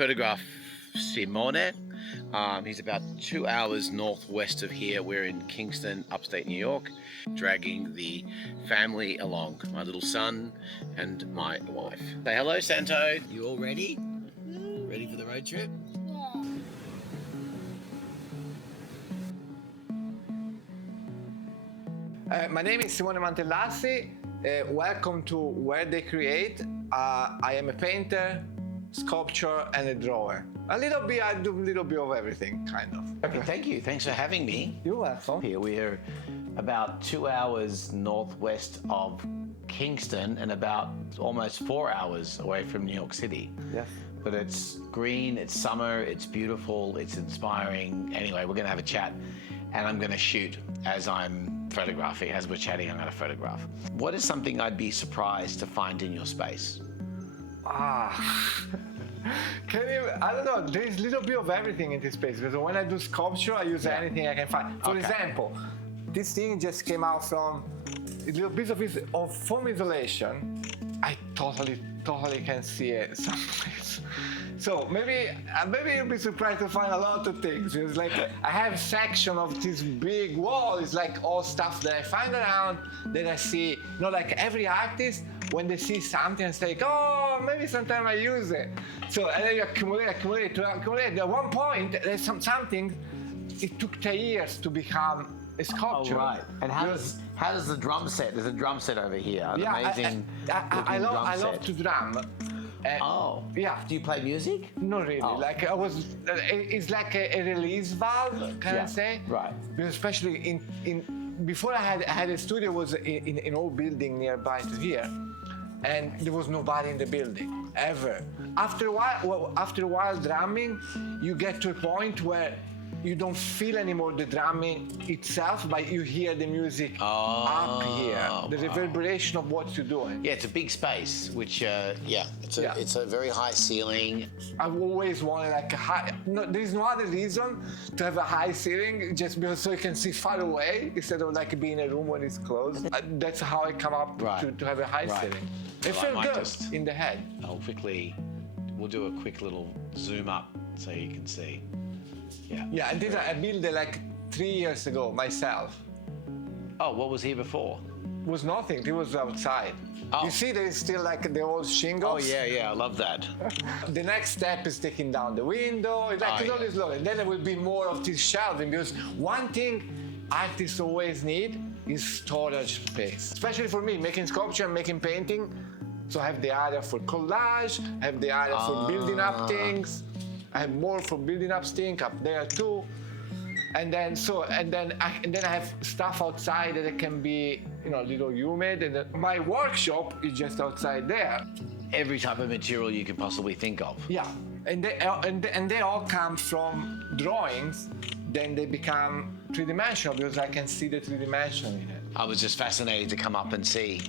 photograph Simone. He's about 2 hours northwest of here. We're in Kingston, upstate New York, dragging the family along. My little son and my wife. Say hello, Santo. You all ready? Ready for the road trip? My name is Simone Mantellassi. Welcome to Where They Create. I am a painter, sculptor, and a drawer. I do a little bit of everything, kind of. Okay, thank you. Thanks for having me. You're welcome. Here we are about 2 hours northwest of Kingston and about almost 4 hours away from New York City. Yes. But it's green, it's summer, it's beautiful, it's inspiring. Anyway, we're gonna have a chat and I'm gonna shoot as I'm photographing. As we're chatting, I'm gonna photograph. What is something I'd be surprised to find in your space? I don't know, there is a little bit of everything in this space, because when I do sculpture, I use anything I can find. For example, this thing just came out from a little piece of foam insulation. I totally can see it someplace. So maybe you'll be surprised to find a lot of things. It's like I have a section of this big wall. It's like all stuff that I find around that I see. You know, like every artist, when they see something, it's like, oh, maybe sometime I use it. So and then you accumulate. At one point, there's something. It took 10 years to become a sculpture. Oh, right. And how does the drum set? There's a drum set over here. An amazing. I love to drum. Yeah. Do you play music? Not really. Like it's like a release valve, can I say? Right. Because especially before I had a studio, was in an old building nearby to here, and there was nobody in the building ever. After a while drumming, you get to a point where you don't feel anymore the drumming itself, but you hear the music up here, the reverberation of what you're doing. Yeah, it's a big space, which, it's a very high ceiling. I've always wanted like a high, there's no other reason to have a high ceiling, just because so you can see far away, instead of like being in a room when it's closed. That's how I come up to have a high ceiling. It feels good in the head. We'll do a quick little zoom up so you can see. Yeah, I built it like 3 years ago myself. Oh, what was here before? It was nothing, it was outside. Oh. You see there is still like the old shingles? Oh yeah, I love that. The next step is taking down the window. It's like it's slowly. Then there will be more of this shelving, because one thing artists always need is storage space. Especially for me, making sculpture and making painting. So I have the area for collage, I have the area for building up things. I have more for building up things up there too, and then I have stuff outside that can be a little humid, and my workshop is just outside there. Every type of material you could possibly think of. Yeah, and they all come from drawings. Then they become three-dimensional because I can see the three-dimension in it. I was just fascinated to come up and see.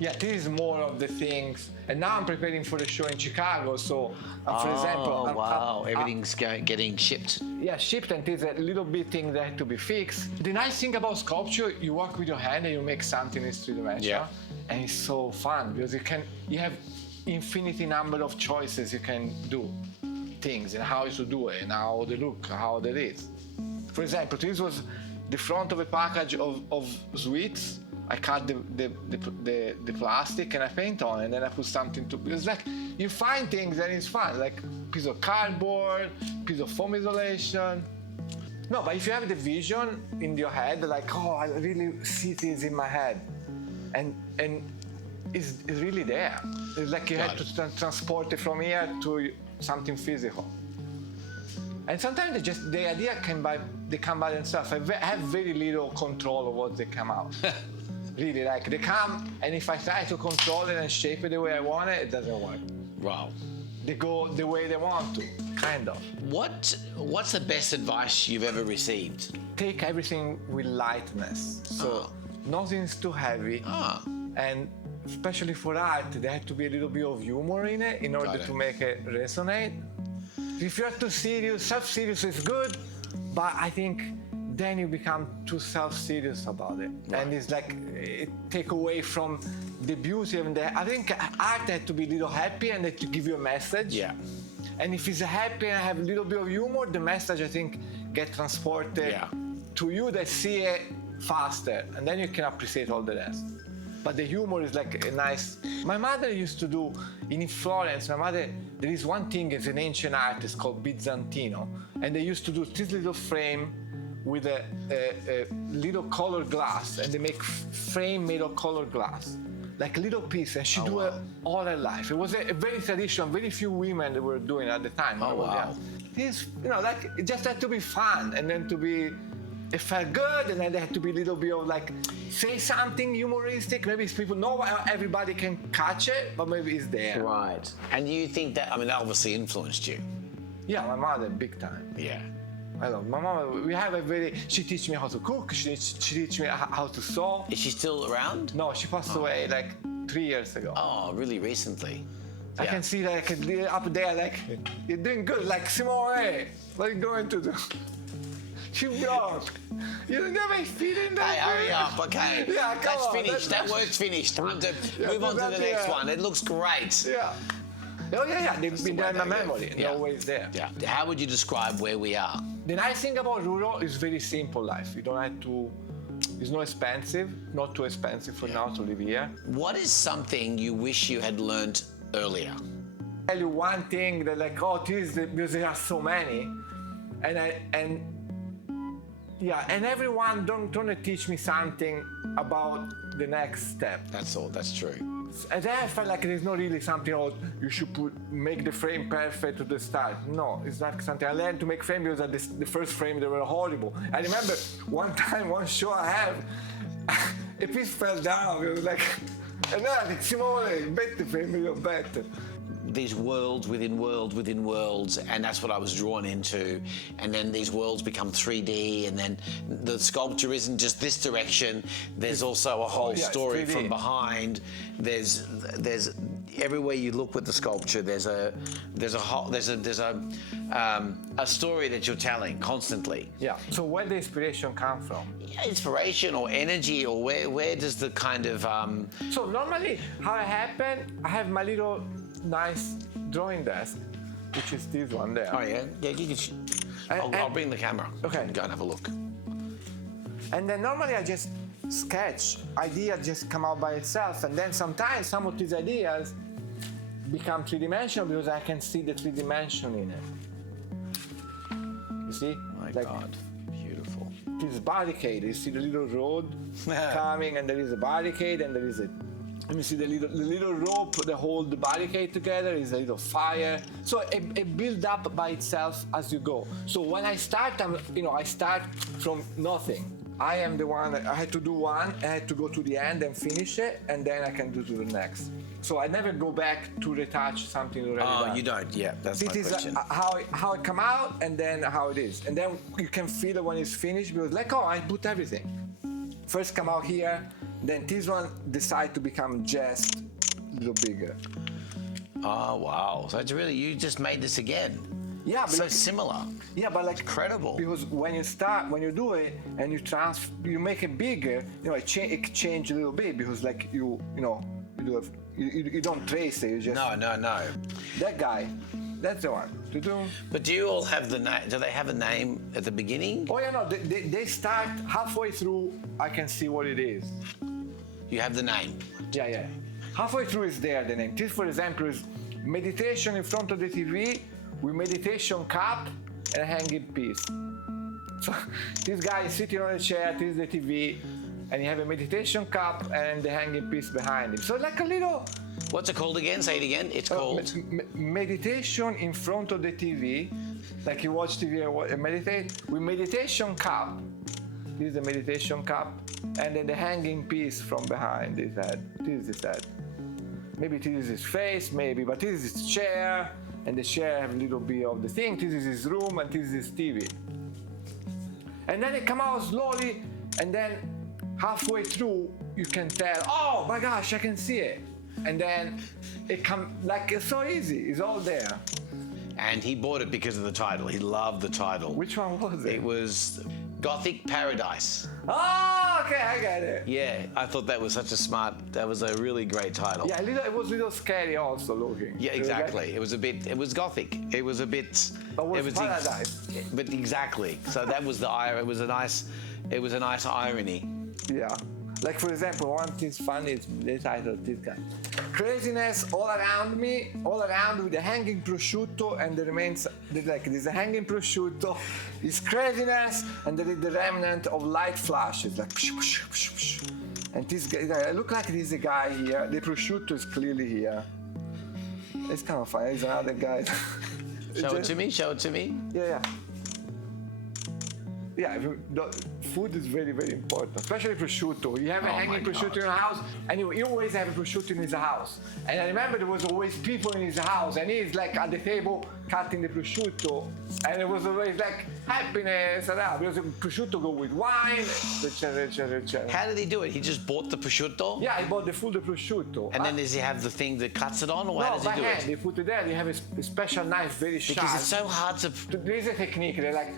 Yeah, this is more of the things. And now I'm preparing for the show in Chicago. So, for example, everything's getting shipped. Yeah, shipped, and there's a little bit thing that had to be fixed. The nice thing about sculpture, you work with your hand and you make something in three-dimensional, and it's so fun because you have infinity number of choices you can do things and how to do it and how they look, how that is. For example, this was the front of a package of sweets. I cut the plastic and I paint on it, and then I put something to, because like you find things and it's fun, like piece of cardboard, piece of foam insulation. No, but if you have the vision in your head, like, oh, I really see things in my head, and it's really there. It's like you have to transport it from here to something physical. And sometimes the idea come by themselves. I have very little control of what they come out. Really, like they come, and if I try to control it and shape it the way I want it, it doesn't work. Wow. They go the way they want to, kind of. What's the best advice you've ever received? Take everything with lightness. So nothing's too heavy. And especially for art, there has to be a little bit of humor in it in order to make it resonate. If you're too serious, self-serious is good, but I think then you become too self-serious about it. Right. And it's like, it take away from the beauty of it. I think art has to be a little happy and to give you a message. Yeah. And if he's happy and have a little bit of humor, the message, I think, get transported to you that see it faster, and then you can appreciate all the rest. But the humor is like a nice. My mother used to do in Florence. There is one thing as an ancient artist called Byzantino, and they used to do this little frame with a little colored glass, and they make frame made of colored glass, like a little piece, and she do it all her life. It was a very traditional. Very few women that were doing it at the time. Oh wow! This, like it just had to be fun, and then to be. It felt good, and then there had to be a little bit of like, say something humoristic. Maybe people know everybody can catch it, but maybe it's there. Right. And you think that, that obviously influenced you? Yeah, my mother, big time. Yeah. I love my mom. We have she teach me how to cook. She teach me how to sew. Is she still around? No, she passed away like 3 years ago. Oh, really recently? I can see like up there, like, you're doing good. Like, Simone, what are you going to do? You broke. You never feeling that. Hey, hurry up, okay? Yeah, come That's on. finished. That work's finished. Time to move on to the next one. It looks great. Yeah. Oh, yeah. They've been there in my memory. They're always there. Yeah. How would you describe where we are? The nice thing about rural is very simple life. You don't have to. It's not expensive. Not too expensive for now to live here. What is something you wish you had learned earlier? I'll tell you one thing that because there are so many, and everyone don't teach me something about the next step. That's all. That's true. And then I felt like there's not really something you should make the frame perfect to the start. No, it's not something I learned to make frame because the first frame they were horrible. I remember one show I have, a piece fell down. It was like, and then I think Simone, better frame, you're better. These worlds within worlds within worlds, and that's what I was drawn into. And then these worlds become 3D, and then the sculpture isn't just this direction. There's also a whole story from behind. There's everywhere you look with the sculpture. There's a story that you're telling constantly. Yeah. So where the inspiration come from? Inspiration or energy, or where does the kind of So normally how it happened, I have my little nice drawing desk, which is this one there. Oh yeah, you can. I'll bring the camera. Okay. Go and have a look. And then normally I just sketch. Ideas just come out by itself, and then sometimes some of these ideas become three-dimensional because I can see the three dimension in it. You see? My God, beautiful. This barricade. You see the little road coming, and there is a barricade, and there is a. Let me see the little rope that hold the barricade together. Is a little fire. So it builds up by itself as you go. So when I start, I start from nothing. I am the one. I had to do one. I had to go to the end and finish it, and then I can do to the next. So I never go back to retouch something already done. Oh, you don't. Yeah, that's my question. How it come out, and then how it is, and then you can feel it when it's finished because I put everything. First come out here, then this one decide to become just a little bigger. Oh wow! So it's really, you just made this again. Yeah, but so similar. Yeah, but like incredible. Because when you do it and you make it bigger, it change a little bit because like you don't trace it. You just no. That guy. That's the one. But do you all have the name? Do they have a name at the beginning? Oh yeah, no. They start halfway through. I can see what it is. You have the name. Yeah. Halfway through is there the name. This, for example, is meditation in front of the TV with meditation cup and a hanging piece. So this guy is sitting on a chair. This is the TV, and you have a meditation cup and the hanging piece behind him. So like a little. What's it called again? Say it again. It's called meditation in front of the TV, like you watch TV and meditate with meditation cup. This is the meditation cup, and then the hanging piece from behind his head. This is his head. Maybe this is his face, maybe, but this is his chair, and the chair have a little bit of the thing. This is his room, and this is his TV. And then it come out slowly, and then halfway through you can tell. Oh my gosh, I can see it. And then it come like it's so easy. It's all there. And he bought it because of the title. He loved the title. Which one was it? It was Gothic Paradise. Oh, okay, I get it. Yeah, I thought that was such a smart, that was a really great title. Yeah, it was a little scary also looking. Yeah, exactly. It was Gothic. It was a bit. But it was paradise. But exactly. So that was it was a nice irony. Yeah. Like for example, one thing's funny is the title of this guy. Craziness all around me, all around with the hanging prosciutto and the remains, like there's a hanging prosciutto, it's craziness, and there is the remnant of light flashes, like psh, psh, psh, psh. And this guy, I look like this guy here, the prosciutto is clearly here. It's kind of funny, there's another guy. Show it to me. Yeah. Yeah, food is very, very important, especially prosciutto. You have a hanging prosciutto in your house, and you always have a prosciutto in his house. And I remember there was always people in his house, and he's like at the table cutting the prosciutto, and it was always like happiness, and because the prosciutto go with wine, etc. How did he do it? He just bought the prosciutto? Yeah, he bought the full prosciutto. And then does he have the thing that cuts it on, or how does he do hand. it? They put it there. They have a special knife, very sharp. Because it's so hard to. There is a technique. They're like,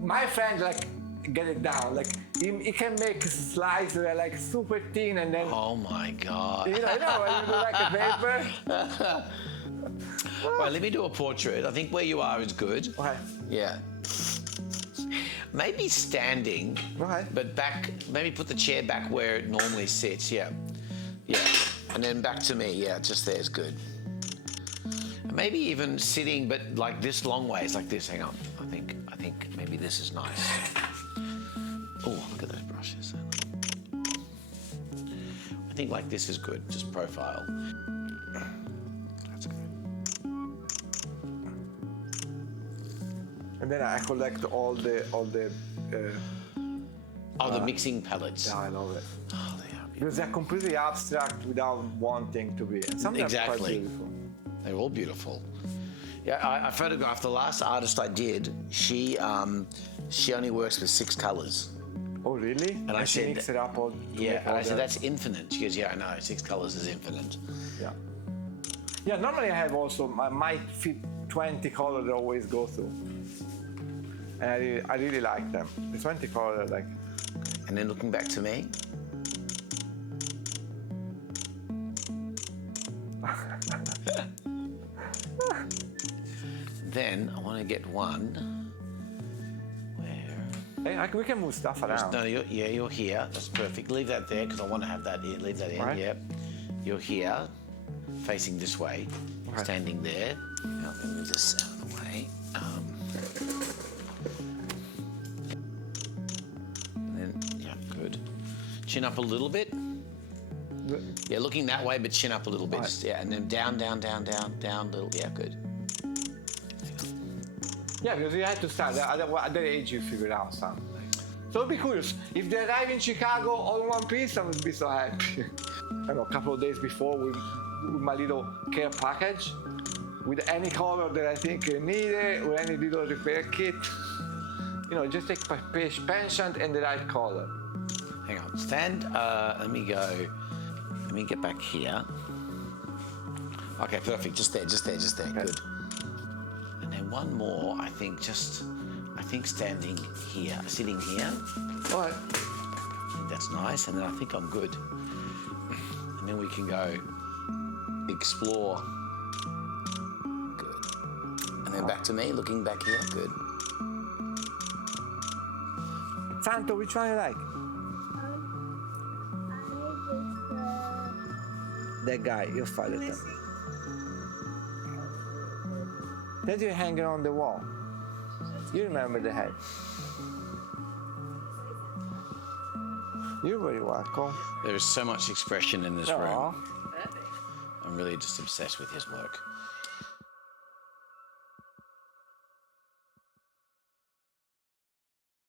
my friend like get it down. Like he can make slices that are like super thin, and then. Oh my God. You know, when you do like a paper. Right, let me do a portrait. I think where you are is good. Okay. Yeah. Maybe standing, Okay. but back. Maybe put the chair back where it normally sits. Yeah. And then back to me. Yeah, just there is good. And maybe even sitting, but like this long ways, like this. Hang on. I think maybe this is nice. Oh, look at those brushes. I think like this is good. Just profile. That's good. And then I collect all the. The mixing palettes. Yeah, I love it. Oh, they are beautiful. Because they're completely abstract without wanting to be. And some are quite beautiful. They're all beautiful. Yeah, I photographed the last artist I did. She only works with 6 colors. Oh, really? And I she said, mix it up all. Yeah, and I said that's infinite. She goes, yeah, I know. 6 colors is infinite. Yeah. Yeah. Normally I have also my 20 colors I always go through, and I really like them. The 20 colors, like. And then looking back to me. Then I want to get one where. Hey, we can move stuff around. No, you're here. That's perfect. Leave that there because I want to have that in. Leave that in. Right. Yep. You're here, facing this way, Okay. standing there. Now let me move this out of the way. And then, yeah, good. Chin up a little bit. Yeah, looking that way, but chin up a little bit. Right. Just, yeah, and then down, a little. Yeah, good. Yeah, because you had to start. At that age, you figure out something. So I'd be curious. If they arrive in Chicago all in one piece, I would be so happy. I don't know, a couple of days before with my little care package, with any color that I think you need it, or any little repair kit. You know, just take penchant and the right color. Hang on, stand. Let me go. Let me get back here. Okay, perfect. Just there. Okay. Good. And then one more. I think standing here, sitting here. All right. I think that's nice. And then I think I'm good. And then we can go explore. Good. And then back to me, looking back here. Good. Santo, which one you like? That guy, your father. That you're hanging on the wall. You remember the head. You're very welcome. There is so much expression in this room. Aw. I'm really just obsessed with his work.